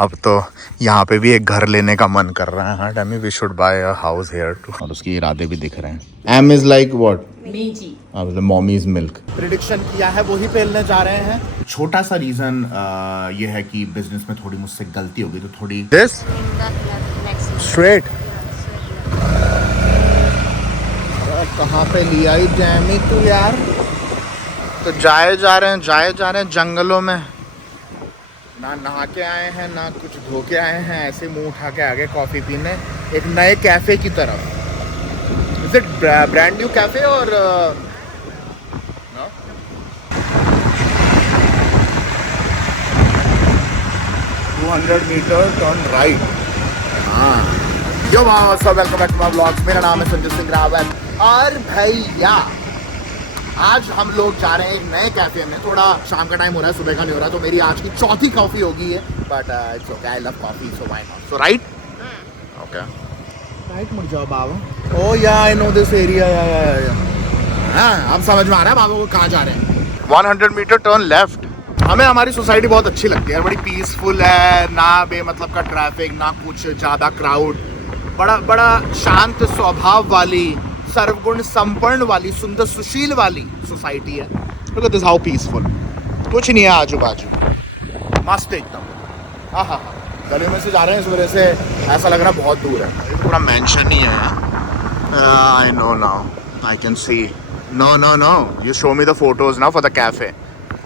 अब तो यहाँ पे भी एक घर लेने का मन कर रहा है। हाँ डैमी, we should buy a house here too. और उसके इरादे भी दिख रहे हैं। M is like what? मीजी। अब मॉमीज मिल्क प्रिडिक्शन किया है, वही पेलने जा रहे हैं। छोटा सा रीजन ये है कि बिजनेस में थोड़ी मुझसे गलती होगी, तो थोड़ी दिस स्ट्रेट कहाँ पे लिया ही डैमी तू यार। तो जाए जा रहे हैं जंगलों में, ना नहा के आए हैं ना कुछ धो के आए हैं, ऐसे मुंह उठा के आगे कॉफी पीने एक नए कैफे की तरफ। Is it brand new cafe और 200 मीटर टर्न राइट। हाँ यो सब welcome back to my vlogs. मेरा नाम है संजय सिंह रावत और भैया आज हम लोग जा रहे हैं एक नए कैफे में। थोड़ा शाम का टाइम हो रहा है, सुबह का नहीं हो रहा, तो मेरी आज की चौथी कॉफी होगी है, but it's okay, I love coffee so why not. So right okay right मुड़ जाओ बाबू। ओ या आई नो दिस एरिया या हाँ अब समझ में आ रहा है बाबू को कहाँ जा रहे हैं। 100 मीटर टर्न लेफ्ट। हमें हमारी सोसाइटी बहुत अच्छी लगती है, बड़ी पीसफुल है, ना बेमतलब का ट्रैफिक ना कुछ ज़्यादा क्राउड, बड़ा शांत स्वभाव वाली, सर्वगुण संपन्न वाली, सुंदर सुशील वाली सोसाइटी है। Look at this how peaceful, कुछ नहीं है आजू बाजू, मस्त एकदम। हाँ हाँ हाँ गली में से जा रहे हैं, इस वजह से ऐसा लग रहा है बहुत दूर है। पूरा मेंशन ही है। I know now I can see. No no no you show me the photos ना फॉर द कैफे।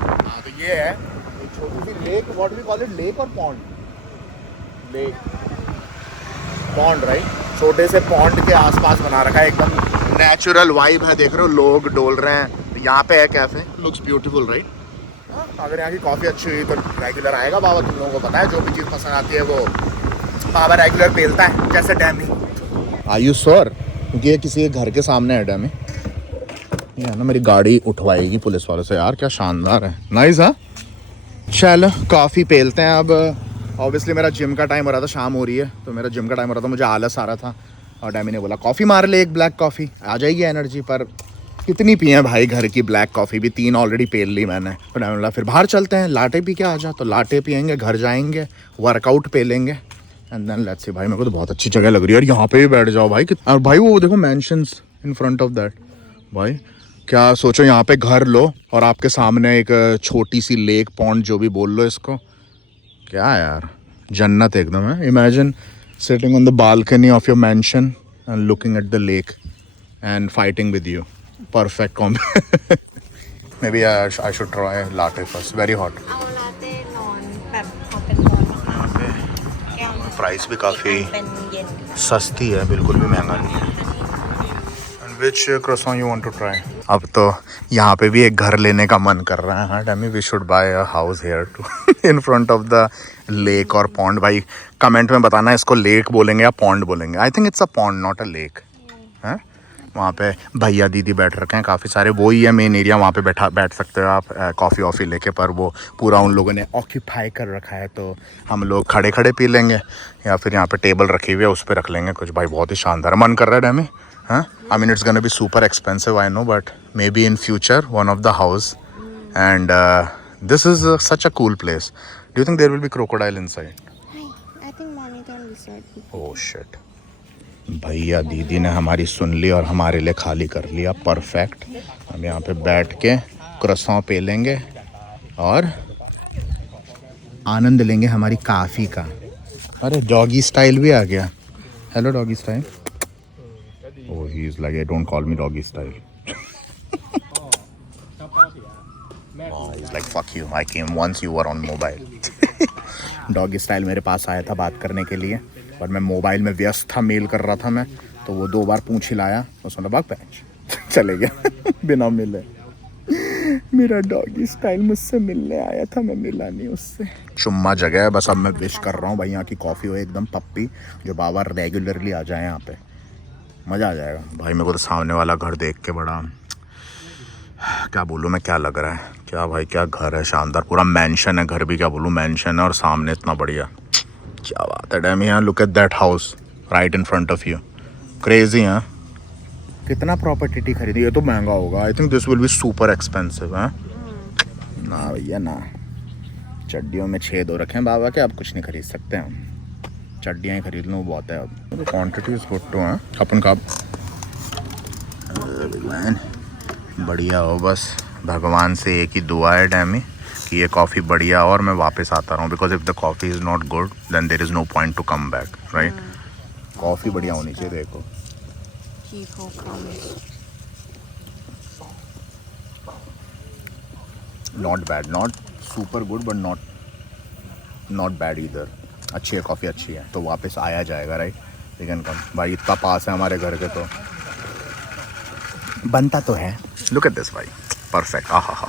हाँ तो ये है एक छोटी सी lake, what we call it, lake और पॉन्ड, लेक पॉन्ड राइट। छोटे से पॉन्ड के आसपास बना रखा है, एकदम नेचुरल वाइब है। देख रहे हो लोग डोल रहे हैं। यहाँ पे है कैफे, लुक्स ब्यूटीफुल राइट। अगर यहाँ की कॉफ़ी अच्छी हुई तो रेगुलर आएगा बाबा। तुम लोगों को पता है जो भी चीज़ पसंद आती है वो बाबा रेगुलर पेलता है, जैसे डैमी। आयु श्योर? क्योंकि ये किसी के घर के सामने है डैमी। ये ना मेरी गाड़ी उठवाएगी पुलिस वालों से यार, क्या शानदार है। नाइस हाँ चलो कॉफ़ी पेलते हैं अब। ऑब्वियसली मेरा जिम का टाइम हो रहा था, शाम हो रही है तो मेरा जिम का टाइम हो रहा था, मुझे आलस आ रहा था और डैमी ने बोला कॉफ़ी मार ले, एक ब्लैक कॉफ़ी आ जाएगी एनर्जी। पर कितनी पिए भाई घर की ब्लैक कॉफ़ी भी, 3 ऑलरेडी पेल ली मैंने। तो डैमी बोला फिर बाहर चलते हैं, लाटे पी के आ जा। तो लाटे पियेंगे, घर जाएंगे, वर्कआउट पेलेंगे एंड देन लेट्स सी। भाई मेरे को तो बहुत अच्छी जगह लग रही है यार, यहाँ पे भी बैठ जाओ भाई। और भाई वो देखो mentions in front of that. भाई क्या सोचो, यहाँ पे घर लो और आपके सामने एक छोटी सी लेक, पॉन्ड जो भी बोल लो इसको, क्या यार जन्नत एकदम है। Imagine sitting on the balcony of your mansion and looking at the lake and fighting with you. Perfect combo. Maybe I should try latte first, very hot. Price भी काफ़ी सस्ती है, बिल्कुल भी महंगा नहीं है। Which croissant you want to try? अब तो यहाँ पे भी एक घर लेने का मन कर रहा है। हाँ डैमी, we should buy a house here too in front of the lake और पॉन्ड। भाई कमेंट में बताना इसको लेक बोलेंगे या पॉन्ड बोलेंगे। I think it's a pond not a lake. हैं वहाँ पे भैया दीदी बैठ रखे हैं काफ़ी सारे, वो ही है मेन एरिया, वहाँ पे बैठ सकते हो आप कॉफ़ी वॉफ़ी लेके। पर वो पूरा उन लोगों ने ऑक्यूपाई कर रखा है, तो हम लोग खड़े खड़े पी लेंगे या फिर यहाँ पे टेबल रखी हुई है उस पर रख लेंगे कुछ। भाई बहुत ही शानदार मन कर रहा है डैमी। Huh? I mean, it's gonna be super expensive, I know, but maybe in future, one of the house. And this is such a cool place. Do you think there will be crocodile inside? I think monitor inside. Oh shit. भैया दीदी ने हमारी सुन ली और हमारे लिए खाली कर लिया। परफेक्ट। हम यहाँ पे बैठ के क्रॉसॉन पे लेंगे और आनंद लेंगे हमारी काफ़ी का। अरे डॉगी स्टाइल भी आ गया। Hello doggy style. Oh, he's like, don't call me doggy style. Oh, he's like, fuck you. I came once you were on mobile. Doggy style मेरे पास आया था बात करने के लिए, पर मैं मोबाइल में व्यस्त था, मेल कर रहा था मैं, तो वो 2 बार पूंछ हिलाया, उसने भाग पैंच चले गया बिना मिले। मेरा डॉगी स्टाइल मुझसे मिलने आया था, मैं मिला नहीं उससे। चुम्मा जगह है बस। अब मैं विश कर रहा हूँ भाई यहाँ की कॉफ़ी हो एकदम पप्पी, जो बाबा रेगुलरली आ जाए यहाँ पे, मज़ा आ जाएगा। भाई मेरे को तो सामने वाला घर देख के बड़ा, क्या बोलूँ मैं, क्या लग रहा है, क्या भाई क्या घर है, शानदार पूरा मेंशन है। घर भी क्या बोलूँ, मेंशन है और सामने इतना बढ़िया, क्या बात है डैमी। यहाँ look at that house right in front of you, crazy है। कितना प्रॉपर्टी खरीदी, ये तो महंगा होगा। I think this will be super expensive है ना भैया ना। चड्डियों में छेद हो रखे हैं बाबा के, अब कुछ नहीं खरीद सकते हम, चड्डियाँ ही खरीद लूँ बहुत है अब। क्वान्टिटीज फोटो हैं अपन का, बढ़िया हो बस। भगवान से एक ही दुआ है डैमी कि ये कॉफ़ी बढ़िया और मैं वापस आता रहूँ, because if the coffee is not good then there is no point to come back, right. Coffee बढ़िया होनी चाहिए। देखो People comes. Not bad, not super good but not bad इधर। अच्छी है कॉफ़ी, अच्छी है तो वापस आया जाएगा, राइट। लेकिन कौन भाई, इतना पास है हमारे घर के तो बनता तो है। लुक एट दिस भाई, परफेक्ट। आहा हा,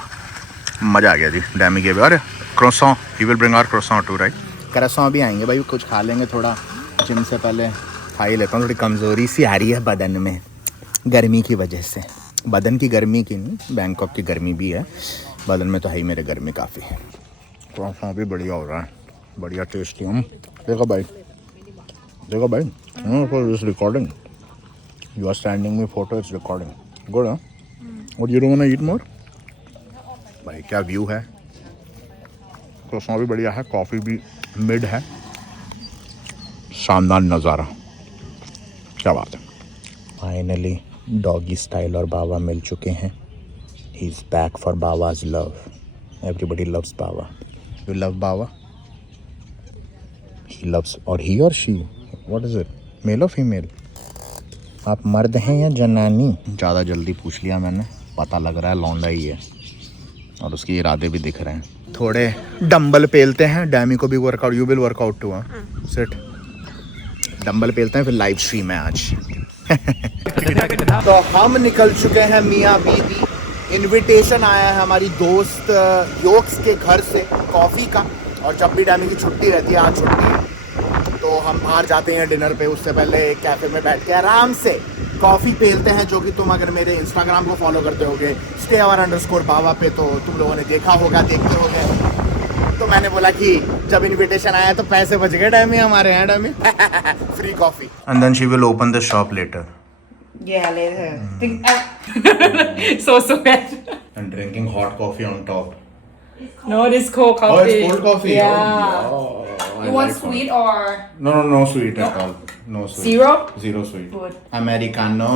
मज़ा आ गया जी डैमी के भी। अरे croissant, he will bring our croissant too, right. Croissant भी आएंगे भाई, कुछ खा लेंगे थोड़ा, जिम से पहले खा ही लेता हूँ। थोड़ी कमज़ोरी सी आ रही है बदन में गर्मी की वजह से, बदन की गर्मी की नहीं, बैंकॉक की गर्मी भी है, बदन में तो है ही मेरे गर्मी काफ़ी है। क्रोसॉन भी बढ़िया हो रहा है, बढ़िया टेस्टी। हम देखो भाई, देखो भाई, it's recording, you are standing में फोटो, इट्स रिकॉर्डिंग, गुड। हाँ, और you don't want to eat more भाई। क्या व्यू है, क्रोसॉन भी बढ़िया है, कॉफ़ी भी मिड है, शानदार नज़ारा, क्या बात है। फाइनली डॉगी स्टाइल और बाबा मिल चुके हैं। ही इज़ बैक फॉर बाबाज लव, एवरीबडी लव्स बाबा। यू लव बाबा, ही लव्स, और ही और she, what is it, male और फीमेल? आप मर्द हैं या जनानी? ज़्यादा जल्दी पूछ लिया मैंने, पता लग रहा है लौंडा ही है और उसके इरादे भी दिख रहे हैं। थोड़े डंबल पेलते हैं, डैमी को भी workout, you will workout too. हाँ सेट, डंबल पेलते हैं, फिर लाइव स्ट्रीम है आज। तो हम निकल चुके हैं मियाँ बीबी। इनविटेशन आया है हमारी दोस्त योक्स के घर से कॉफ़ी का, और जब भी डैमी की छुट्टी रहती है, आज छुट्टी है, तो हम बाहर जाते हैं डिनर पे। उससे पहले एक कैफ़े में बैठ के आराम से कॉफ़ी पेलते हैं, जो कि तुम अगर मेरे इंस्टाग्राम को फॉलो करते होगे stay_बाबा पे, तो तुम लोगों ने देखा होगा, देखते होगे। तो मैंने बोला कि जब इनविटेशन आया तो पैसे बच गए डैमी हमारे यहाँ, डैमी free coffee. And then she will open the shop later. Yeah, later. So bad. And drinking hot coffee on top. No, it is cold coffee. Oh, it's cold coffee. Yeah. Oh, I You want like sweet hot. or No sweet at all. No sweet. zero? Zero sweet. Good. Americano.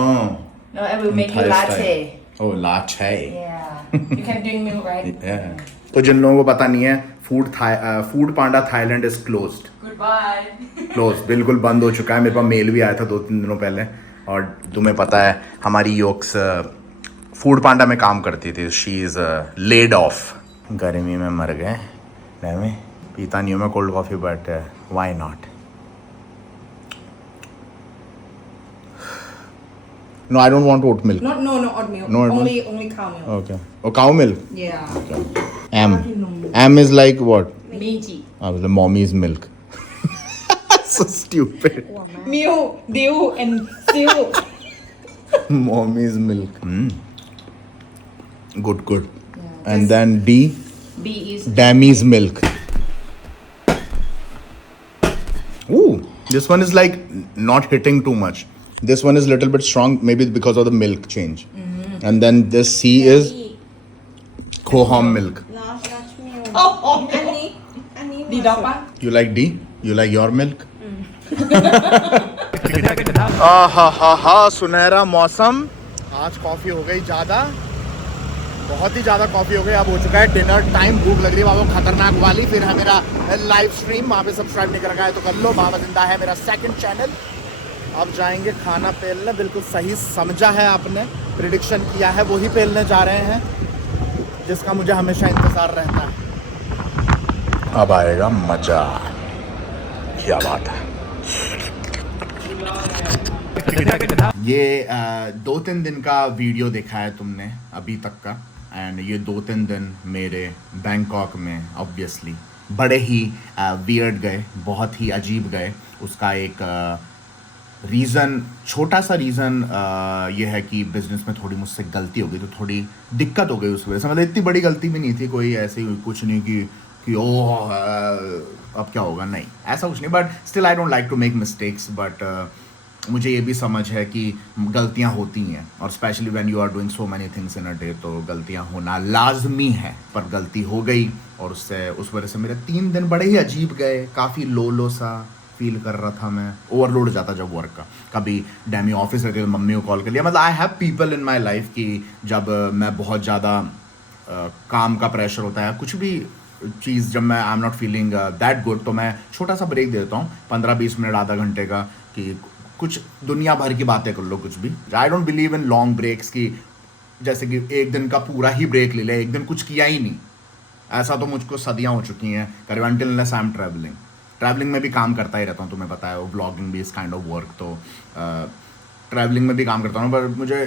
No, I will make you Thai latte. style. Oh, latte. Yeah. You can drink milk, right? Yeah. तो जिन लोगों को पता नहीं है, food Panda Thailand is closed. Goodbye. Close, बिल्कुल बंद हो चुका है। मेरे पास मेल भी आया था 2-3 दिनों पहले। और तुम्हें पता है हमारी योक्स फूड पांडा में काम करती थी, शी इज़ लेड ऑफ। गर्मी में मर गए, नहीं पीता नहीं हूँ मैं cold coffee, but why not. No, I don't want oat milk. No, oat milk. No oat only cow milk. Okay, और cow milk. Yeah. I'm is like what? Meiji. Mommy's milk. So stupid. Mew, dew, and seal. Mommy's milk. Good. Yeah, And then D, B is Dammy's milk. Ooh, this one is like not hitting too much. This one is little bit strong, maybe because of the milk change. And then this C is Khoham milk. Not me. Oh, Ani D dog pa? You like D? You like your milk? हा सुनहरा मौसम। आज coffee हो गई ज़्यादा, बहुत ही ज़्यादा coffee हो गई। अब हो चुका है डिनर टाइम, भूख लग रही है बाबा खतरनाक वाली। फिर है मेरा लाइव स्ट्रीम, वहाँ पे सब्सक्राइब नहीं कर रखा है तो कर लो, बाबा जिंदा है मेरा सेकंड चैनल। अब जाएंगे खाना पेलने, बिल्कुल सही समझा है आपने, प्रिडिक्शन किया है, वही पेलने जा रहे हैं जिसका मुझे हमेशा इंतज़ार रहता है। अब आएगा मज़ा, क्या बात है। ये 2-3 दिन का वीडियो देखा है तुमने अभी तक का, एंड ये 2-3 दिन मेरे बैंकॉक में ऑब्वियसली बड़े ही वियर्ड गए, बहुत ही अजीब गए। उसका एक रीज़न, छोटा सा रीज़न ये है कि बिज़नेस में थोड़ी मुझसे गलती हो गई, तो थोड़ी दिक्कत हो गई उस वजह से। मतलब इतनी बड़ी गलती भी नहीं थी, कोई ऐसी कुछ नहीं कि ओह अब क्या होगा, नहीं ऐसा कुछ नहीं। But still I don't like to make mistakes, but मुझे ये भी समझ है कि गलतियां होती हैं, और specially when you are doing so many things in a day, तो गलतियां होना लाजमी है। पर गलती हो गई, और उस वजह से मेरे 3 दिन बड़े ही अजीब गए। काफ़ी लो सा फील कर रहा था मैं, ओवरलोड हो जाता जब वर्क का। कभी डैमी ऑफिस रहती तो मम्मी को कॉल कर लिया। मतलब I have people in my life कि जब मैं बहुत ज़्यादा काम का प्रेशर होता है, कुछ भी चीज़ जब मैं आई am not feeling that good, तो मैं छोटा सा ब्रेक देता हूँ, 15-20 मिनट, आधा घंटे का, कि कुछ दुनिया भर की बातें कर लो, कुछ भी। I don't believe in long breaks की, जैसे कि एक दिन का पूरा ही ब्रेक ले लिया, एक दिन कुछ किया ही नहीं। ऐसा तो मुझको सदियाँ हो चुकी हैं करीबन, until unless I am travelling में भी काम करता ही रहता हूँ, तुम्हें पता है, वो ब्लॉगिंग भी इस काइंड ऑफ वर्क, तो ट्रैवलिंग में भी काम करता हूँ। पर मुझे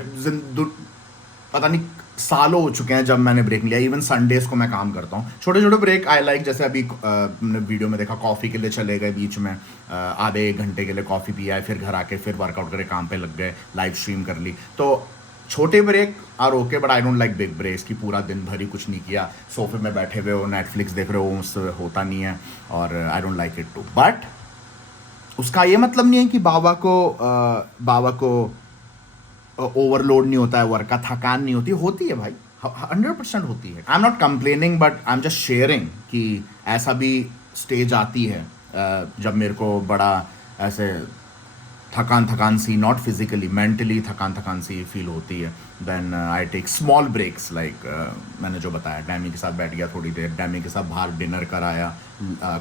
पता नहीं सालों हो चुके हैं जब मैंने ब्रेक लिया। इवन संडेज़ को मैं काम करता हूँ, छोटे छोटे ब्रेक आई लाइक। जैसे अभी वीडियो में देखा, कॉफ़ी के लिए चले गए बीच में, आधे 1 घंटे के लिए कॉफ़ी पिया है, फिर घर आके फिर वर्कआउट करे, काम पे लग गए, लाइव स्ट्रीम कर ली। तो छोटे break are okay, but I don't like big breaks की पूरा दिन भर ही कुछ नहीं किया, सोफे में बैठे हुए हो, नेटफ्लिक्स देख रहे हो, उससे होता नहीं है, और I don't like it too. But उसका ये मतलब नहीं है कि बाबा को ओवरलोड नहीं होता है, वर्क का थकान नहीं होती है भाई, 100% होती है। आई am not complaining, but I am just sharing कि ऐसा भी स्टेज आती है जब मेरे को बड़ा ऐसे थकान सी, नॉट फिजिकली, मेंटली थकान सी फील होती है। Then I take small breaks, like मैंने जो बताया, डैमी के साथ बैठ गया थोड़ी देर, डैमी के साथ बाहर डिनर कराया,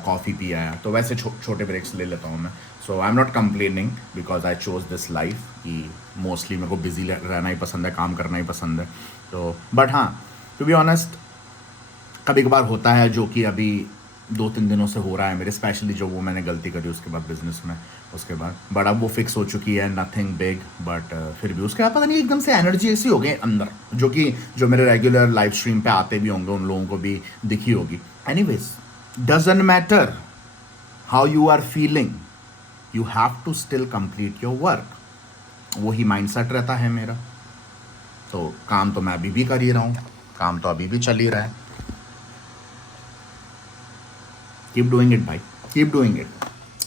कॉफ़ी पी आया, तो वैसे छोटे ब्रेक्स ले लेता हूँ मैं। So I am not complaining because I chose this life कि मोस्टली मेरे को बिजी रहना ही पसंद है, काम करना ही पसंद है। तो बट हाँ, टू बी ऑनेस्ट, कभी कभार होता है, जो कि अभी 2-3 दिनों से हो रहा है मेरे, स्पेशली जो वो मैंने गलती करी उसके बाद बिजनेस में, उसके बाद। बट अब वो फिक्स हो चुकी है, नथिंग बिग, बट फिर भी उसके बाद पता नहीं एकदम से एनर्जी ऐसी हो गई अंदर, जो मेरे रेगुलर लाइव स्ट्रीम पे आते भी होंगे, उन लोगों को भी दिखी होगी। Anyways, doesn't matter how you are feeling, you have to still complete your work. वही माइंडसेट रहता है मेरा। तो काम तो मैं अभी भी कर ही रहा हूँ, काम तो अभी भी चल ही रहा है। कीप डूइंग इट भाई, keep doing it.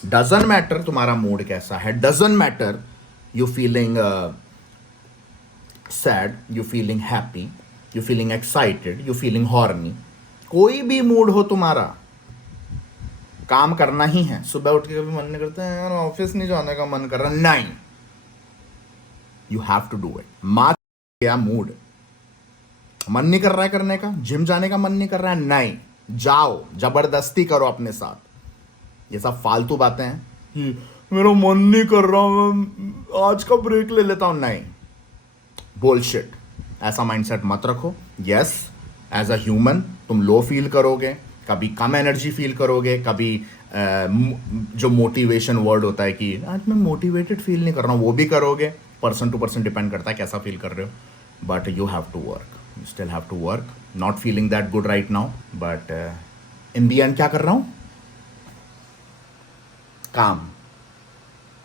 Doesn't matter तुम्हारा मूड कैसा है, doesn't matter you feeling sad, you feeling happy, you feeling excited, you feeling horny, कोई भी मूड हो तुम्हारा, काम करना ही है। सुबह उठ के कभी मन नहीं करता है यार ऑफिस नहीं जाने का मन कर रहा, नहीं, you have to do it. माँ क्या मूड, मन नहीं कर रहा है करने का, जिम जाने का मन नहीं कर रहा है, नहीं, जाओ, जबरदस्ती करो अपने साथ। ये सब फालतू बातें हैं कि मेरा मन नहीं कर रहा, आज का ब्रेक ले लेता हूं, नहीं, बुलशिट। ऐसा माइंडसेट मत रखो। यस, एज अ ह्यूमन तुम लो फील करोगे, कभी कम एनर्जी फील करोगे, कभी जो मोटिवेशन वर्ड होता है कि आज मैं मोटिवेटेड फील नहीं कर रहा हूँ, वो भी करोगे। पर्सन टू पर्सन डिपेंड करता है कैसा फील कर रहे हो। But you have to work, you still have to work. Not feeling that good right now, but in the end क्या कर रहा हूँ, काम।